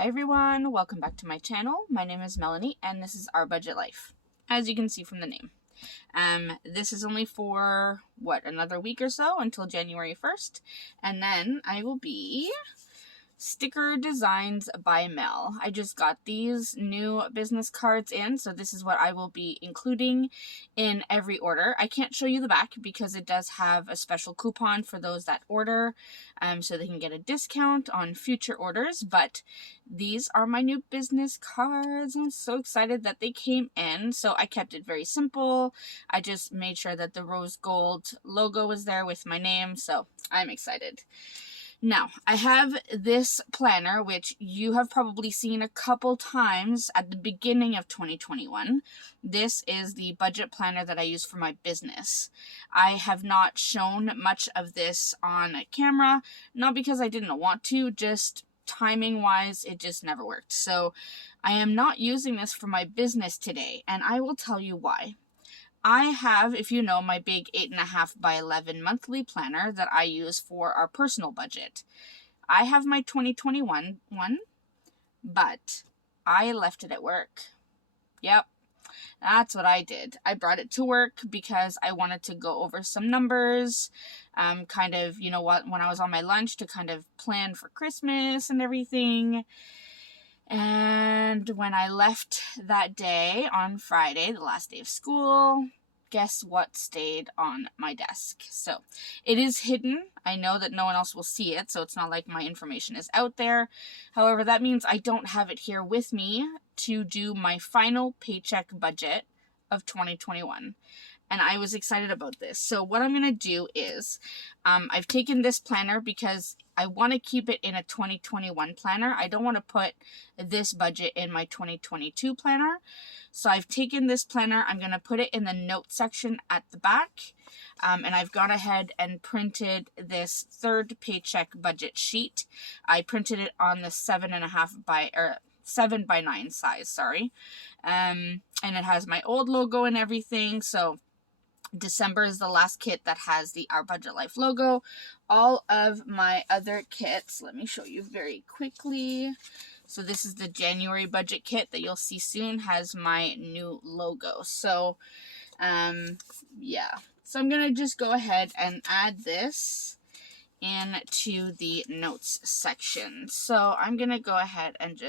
Hi everyone, welcome back to my channel. My name is Melanie and this is Our Budget Life, as you can see from the name. This is only for, another week or so until January 1st, and then I will be sticker designs by Mel. I just got these new business cards in, so this is what I will be including in every order. I can't show you the back because it does have a special coupon for those that order, so they can get a discount on future orders, but these are my new business cards. I'm so excited that they came in, so I kept it very simple. I just made sure that the rose gold logo was there with my name, so I'm excited. Now, I have this planner, which you have probably seen a couple times at the beginning of 2021. This is the budget planner that I use for my business. I have not shown much of this on camera, not because I didn't want to, just timing-wise, it just never worked. So I am not using this for my business today, and I will tell you why. I have, if you know, my big 8.5 by 11 monthly planner that I use for our personal budget. I have my 2021 one, but I left it at work. Yep, that's what I did. I brought it to work because I wanted to go over some numbers, kind of, you know what, when I was on my lunch to kind of plan for Christmas and everything. And when I left that day on Friday, the last day of school, guess what stayed on my desk? So it is hidden. I know that no one else will see it, so it's not like my information is out there. However, that means I don't have it here with me to do my final paycheck budget of 2021. And I was excited about this. So what I'm going to do is, I've taken this planner because I want to keep it in a 2021 planner. I don't want to put this budget in my 2022 planner. So I've taken this planner, I'm going to put it in the note section at the back. And I've gone ahead and printed this third paycheck budget sheet. I printed it on the 7 by 9 size, sorry. And it has my old logo and everything. So December is the last kit that has the Our Budget Life logo. All of my other kits, let me show you very quickly. So this is the January budget kit that you'll see soon, has my new logo. So, yeah. So I'm going to just go ahead and add this into the notes section. So I'm going to go ahead and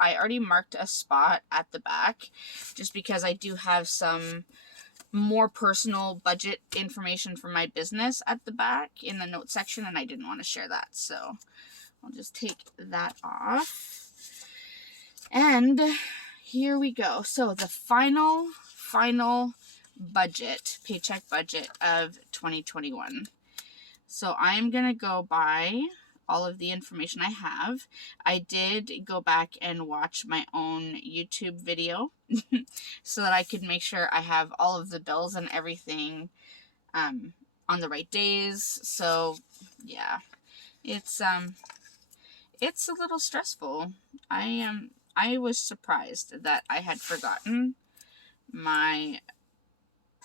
I already marked a spot at the back just because I do have some more personal budget information for my business at the back in the notes section, and I didn't want to share that. So I'll just take that off. And here we go. So the final budget, paycheck budget of 2021. So I'm going to go by all of the information I have. I did go back and watch my own YouTube video so that I could make sure I have all of the bills and everything on the right days. So yeah, it's a little stressful. I was surprised that I had forgotten my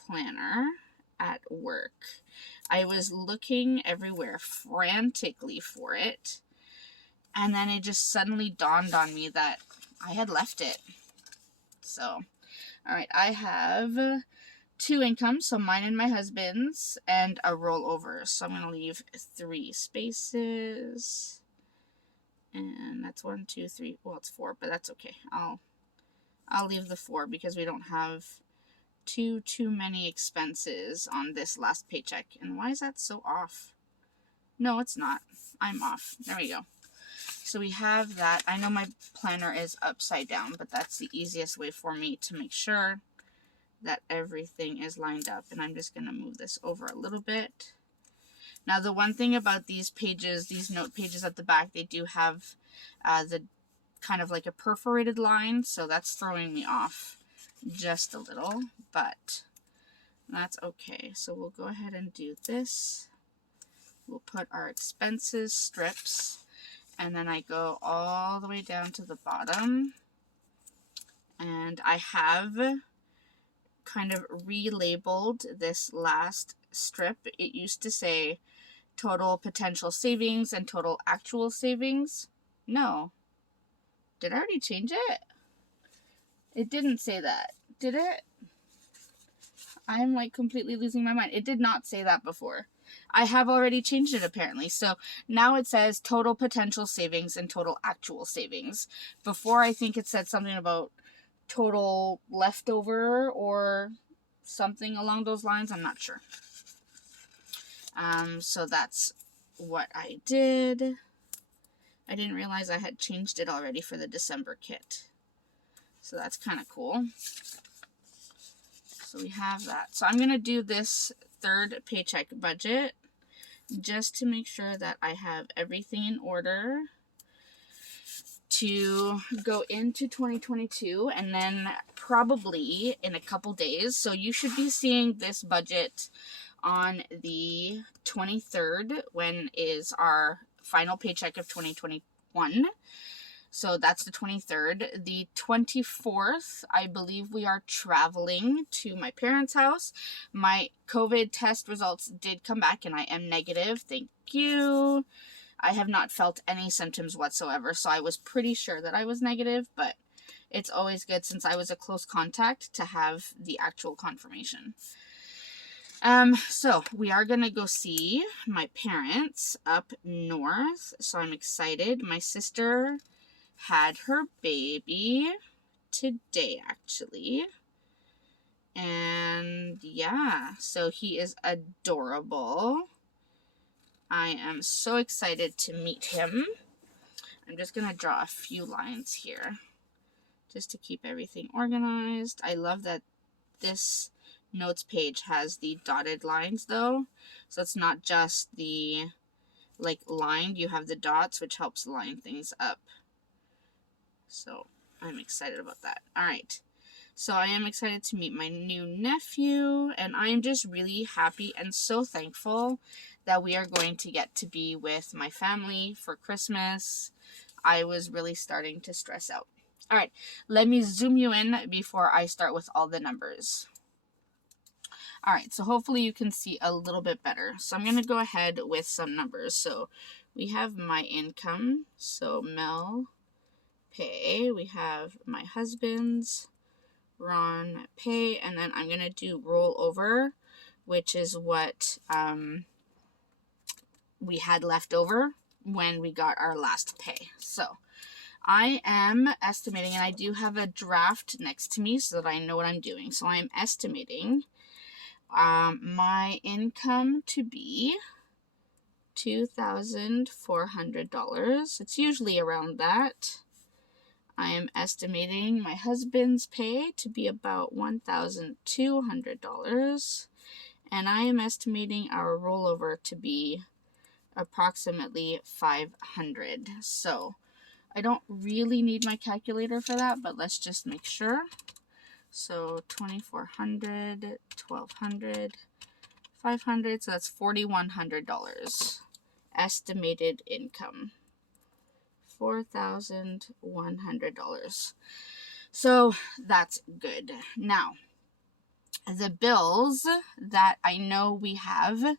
planner at work. I was looking everywhere frantically for it, and then it just suddenly dawned on me that I had left it. So, alright, I have 2 incomes, so mine and my husband's, and a rollover. So I'm going to leave 3 spaces, and that's 1, 2, 3, well, it's 4, but that's okay. I'll leave the 4 because we don't have too many expenses on this last paycheck. And why is that so off? No, it's not. I'm off. There we go. So we have that. I know my planner is upside down, but that's the easiest way for me to make sure that everything is lined up. And I'm just going to move this over a little bit. Now, the one thing about these pages, these note pages at the back, they do have the kind of like a perforated line, so that's throwing me off just a little, but that's okay. So we'll go ahead and do this. We'll put our expenses strips, and then I go all the way down to the bottom, and I have kind of relabeled this last strip. It used to say total potential savings and total actual savings. No, Did I already change it? It didn't say that. Did it? I'm like completely losing my mind. It did not say that before. I have already changed it apparently. So now it says total potential savings and total actual savings. Before, I think it said something about total leftover or something along those lines. I'm not sure. So that's what I did. I didn't realize I had changed it already for the December kit. So that's kind of cool. So we have that. So I'm going to do this third paycheck budget just to make sure that I have everything in order to go into 2022, and then probably in a couple days. So you should be seeing this budget on the 23rd, when is our final paycheck of 2021. So that's the 23rd. The 24th, I believe we are traveling to my parents' house. My COVID test results did come back and I am negative. Thank you. I have not felt any symptoms whatsoever, so I was pretty sure that I was negative, but it's always good, since I was a close contact, to have the actual confirmation. So we are going to go see my parents up north, so I'm excited. My sister had her baby today, actually. And yeah, so he is adorable. I am so excited to meet him. I'm just going to draw a few lines here just to keep everything organized. I love that this notes page has the dotted lines though. So it's not just the like lined, you have the dots, which helps line things up. So I'm excited about that. All right. So I am excited to meet my new nephew, and I'm just really happy and so thankful that we are going to get to be with my family for Christmas. I was really starting to stress out. All right, let me zoom you in before I start with all the numbers. All right, so hopefully you can see a little bit better. So I'm going to go ahead with some numbers. So we have my income, so Mel pay. We have my husband's, Ron pay, and then I'm going to do rollover, which is what we had left over when we got our last pay. So I am estimating, and I do have a draft next to me so that I know what I'm doing. So I'm estimating my income to be $2,400. It's usually around that. I am estimating my husband's pay to be about $1,200. And I am estimating our rollover to be approximately $500. So I don't really need my calculator for that, but let's just make sure. So $2,400, $1,200, $500, so that's $4,100 estimated income. $4,100. So that's good. Now, the bills that I know we have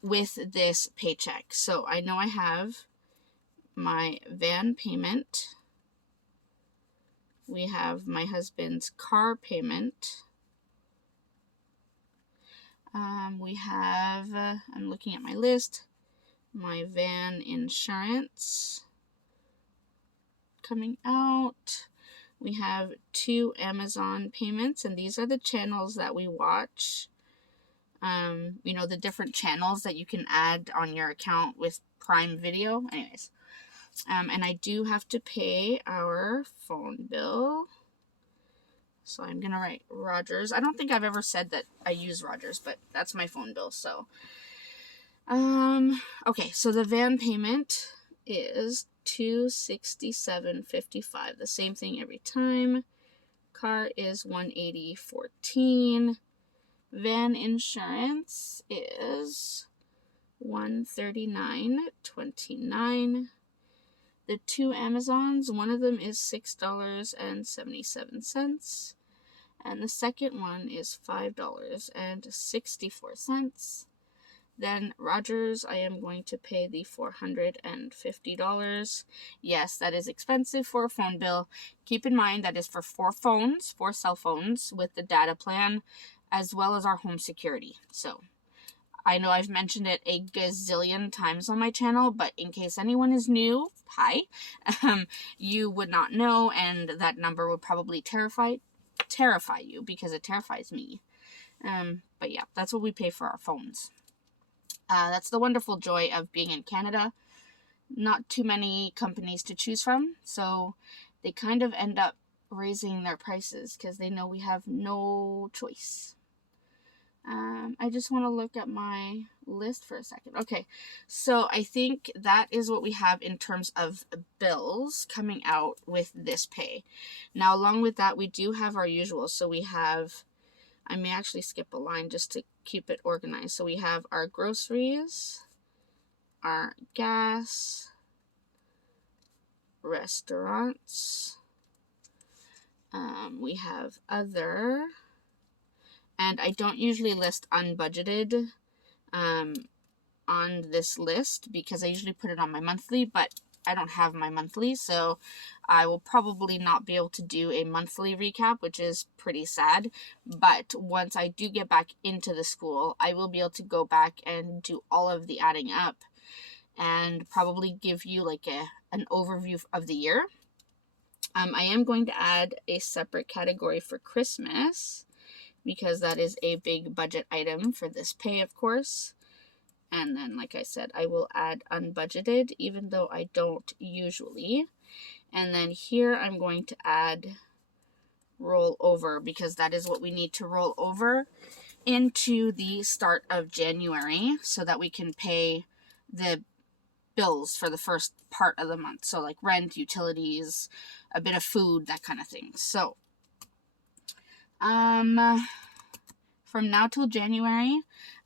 with this paycheck. So I know I have my van payment. We have my husband's car payment. We have, I'm looking at my list, my van insurance coming out. We have 2 Amazon payments, and these are the channels that we watch. You know, the different channels that you can add on your account with Prime Video. Anyways, and I do have to pay our phone bill. So I'm going to write Rogers. I don't think I've ever said that I use Rogers, but that's my phone bill. So, okay, so the van payment is $267.55. The same thing every time. Car is $180.14. Van insurance is $139.29. The 2 Amazons, one of them is $6.77, and the second one is $5.64. Then Rogers, I am going to pay the $450. Yes, that is expensive for a phone bill. Keep in mind that is for 4 cell phones with the data plan, as well as our home security. So I know I've mentioned it a gazillion times on my channel, but in case anyone is new, hi, you would not know, and that number would probably terrify you, because it terrifies me. But yeah, that's what we pay for our phones. That's the wonderful joy of being in Canada. Not too many companies to choose from, so they kind of end up raising their prices because they know we have no choice. I just want to look at my list for a second. Okay, so I think that is what we have in terms of bills coming out with this pay. Now, along with that, we do have our usual. So we have, I may actually skip a line just to keep it organized. So we have our groceries, our gas, restaurants, we have other, and I don't usually list unbudgeted on this list because I usually put it on my monthly, but I don't have my monthly, so I will probably not be able to do a monthly recap, which is pretty sad. But once I do get back into the school, I will be able to go back and do all of the adding up and probably give you like an overview of the year. I am going to add a separate category for Christmas because that is a big budget item for this pay, of course. And then, like I said, I will add unbudgeted, even though I don't usually. And then here I'm going to add roll over because that is what we need to roll over into the start of January so that we can pay the bills for the first part of the month. So like rent, utilities, a bit of food, that kind of thing. So, from now till January,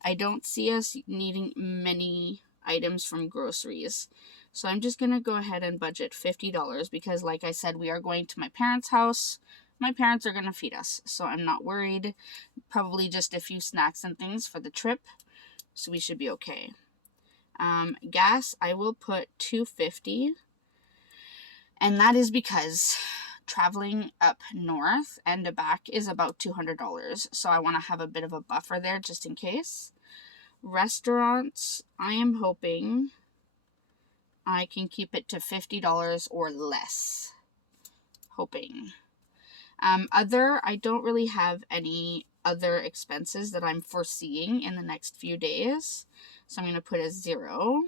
I don't see us needing many items from groceries. So I'm just going to go ahead and budget $50 because, like I said, we are going to my parents' house. My parents are going to feed us, so I'm not worried. Probably just a few snacks and things for the trip, so we should be okay. Gas, I will put $2.50, and that is because traveling up north and back is about $200, so I want to have a bit of a buffer there just in case. Restaurants, I am hoping I can keep it to $50 or less. Hoping. Other, I don't really have any other expenses that I'm foreseeing in the next few days, so I'm going to put a 0.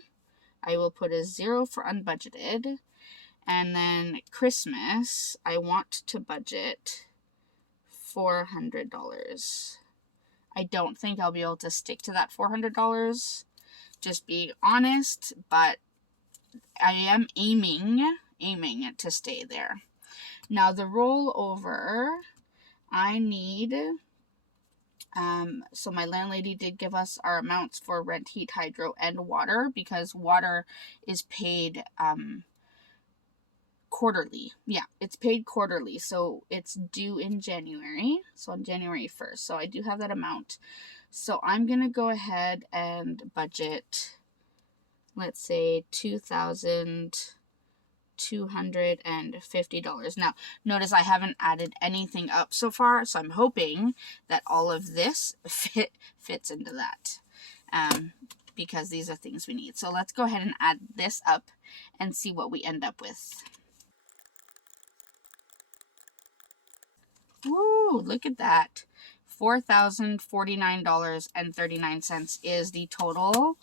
I will put a 0 for unbudgeted. And then Christmas, I want to budget $400. I don't think I'll be able to stick to that $400, just being honest, but I am aiming to stay there. Now the rollover, I need, so my landlady did give us our amounts for rent, heat, hydro, and water, because water is paid, quarterly. Yeah, it's paid quarterly, so it's due in January, so on January 1st. So I do have that amount. So I'm going to go ahead and budget, let's say, $2,250. Now, notice I haven't added anything up so far, so I'm hoping that all of this fits into that. Because these are things we need. So let's go ahead and add this up and see what we end up with. Woo, look at that. $4,049.39 is the total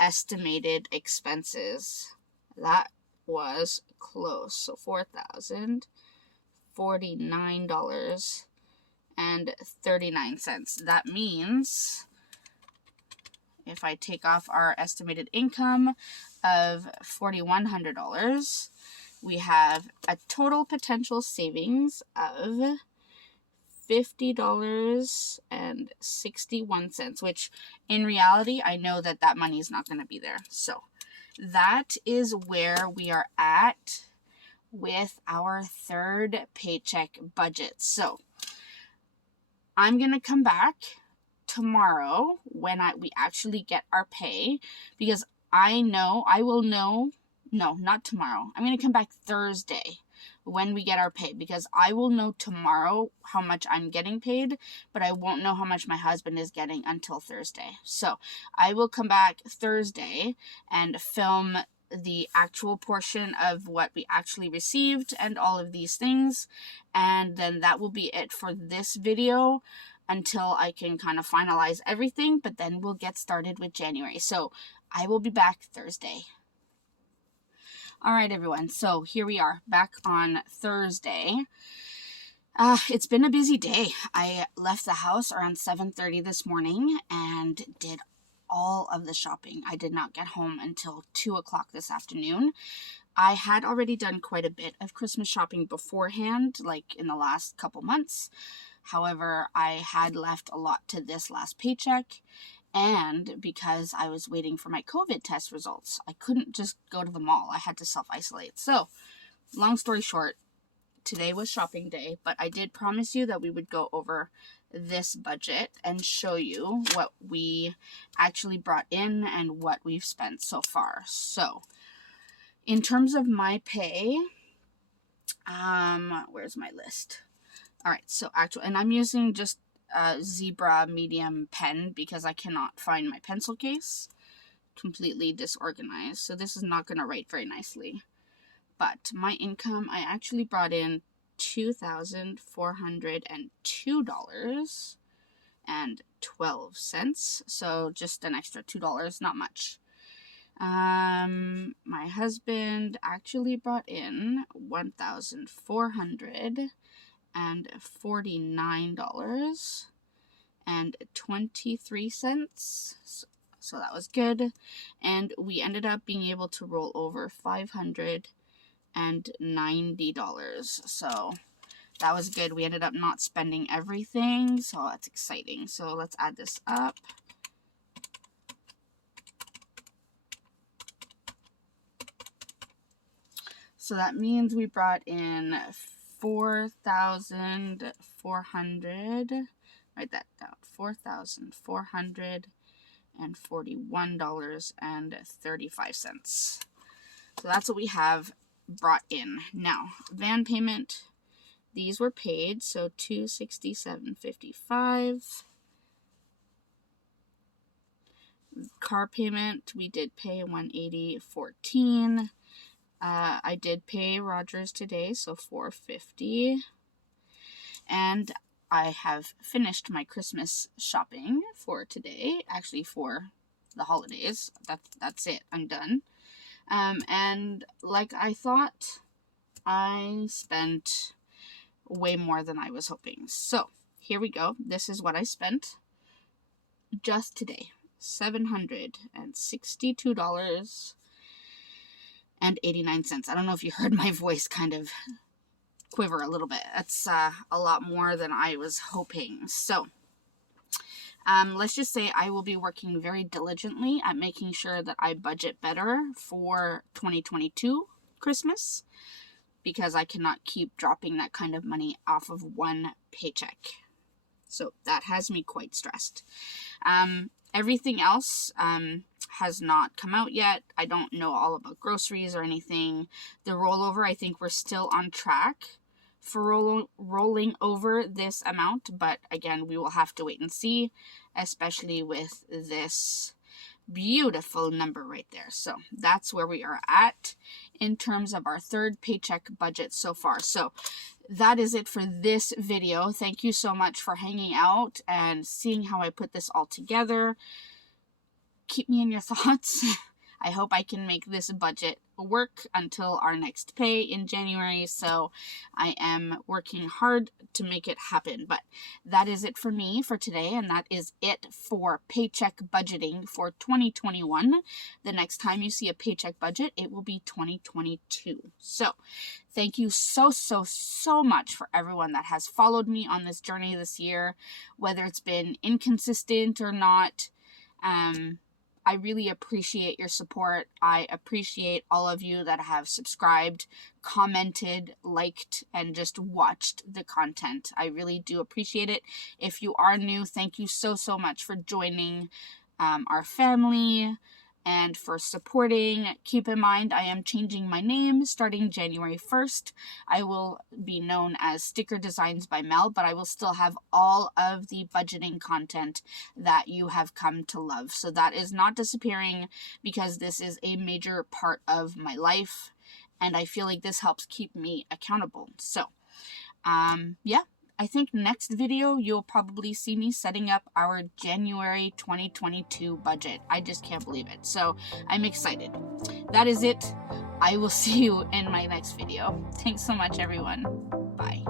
estimated expenses. That was close. So $4,049.39. That means if I take off our estimated income of $4,100, we have a total potential savings of $50.61, which in reality, I know that that money is not going to be there. So that is where we are at with our third paycheck budget. So I'm going to come back tomorrow when we actually get our pay, because I will know, no, not tomorrow. I'm going to come back Thursday when we get our pay, because I will know tomorrow how much I'm getting paid, but I won't know how much my husband is getting until Thursday. So I will come back Thursday and film the actual portion of what we actually received and all of these things, and then that will be it for this video until I can kind of finalize everything, but then we'll get started with January. So I will be back Thursday. All right, everyone. So here we are back on Thursday. It's been a busy day. I left the house around 7:30 this morning and did all of the shopping. I did not get home until 2 o'clock this afternoon. I had already done quite a bit of Christmas shopping beforehand, like in the last couple months. However, I had left a lot to this last paycheck. And because I was waiting for my COVID test results, I couldn't just go to the mall. I had to self-isolate. So, long story short, today was shopping day, but I did promise you that we would go over this budget and show you what we actually brought in and what we've spent so far. So, in terms of my pay, where's my list? All right, so and I'm using just zebra medium pen because I cannot find my pencil case. Completely disorganized, so this is not going to write very nicely. But my income, I actually brought in $2,402.12, so just an extra $2, not much. My husband actually brought in $1,449.23, so that was good, and we ended up being able to roll over $590, so that was good. We ended up not spending everything, so that's exciting. So let's add this up. So that means we brought in $4,400, write that down, $4,441.35. So that's what we have brought in. Now, van payment, these were paid, so $267.55. Car payment, we did pay $180.14. I did pay Rogers today, so $450. And I have finished my Christmas shopping for today, actually for the holidays. That's it, I'm done. And like I thought, I spent way more than I was hoping. So here we go. This is what I spent just today. $762.89. I don't know if you heard my voice kind of quiver a little bit. That's a lot more than I was hoping. So let's just say I will be working very diligently at making sure that I budget better for 2022 Christmas, because I cannot keep dropping that kind of money off of one paycheck. So that has me quite stressed. Everything else has not come out yet. I don't know all about groceries or anything. The rollover, I think we're still on track for rolling over this amount, but again, we will have to wait and see, especially with this beautiful number right there. So that's where we are at in terms of our third paycheck budget so far. So that is it for this video. Thank you so much for hanging out and seeing how I put this all together. Keep me in your thoughts. I hope I can make this budget work until our next pay in January. So I am working hard to make it happen. But that is it for me for today. And that is it for paycheck budgeting for 2021. The next time you see a paycheck budget, it will be 2022. So thank you so much for everyone that has followed me on this journey this year, whether it's been inconsistent or not. I really appreciate your support. I appreciate all of you that have subscribed, commented, liked, and just watched the content. I really do appreciate it. If you are new, thank you so much for joining our family and for supporting. Keep in mind, I am changing my name starting January 1st. I will be known as Sticker Designs by Mel, but I will still have all of the budgeting content that you have come to love. So that is not disappearing, because this is a major part of my life, and I feel like this helps keep me accountable. So, yeah. I think next video, you'll probably see me setting up our January 2022 budget. I just can't believe it. So I'm excited. That is it. I will see you in my next video. Thanks so much, everyone. Bye.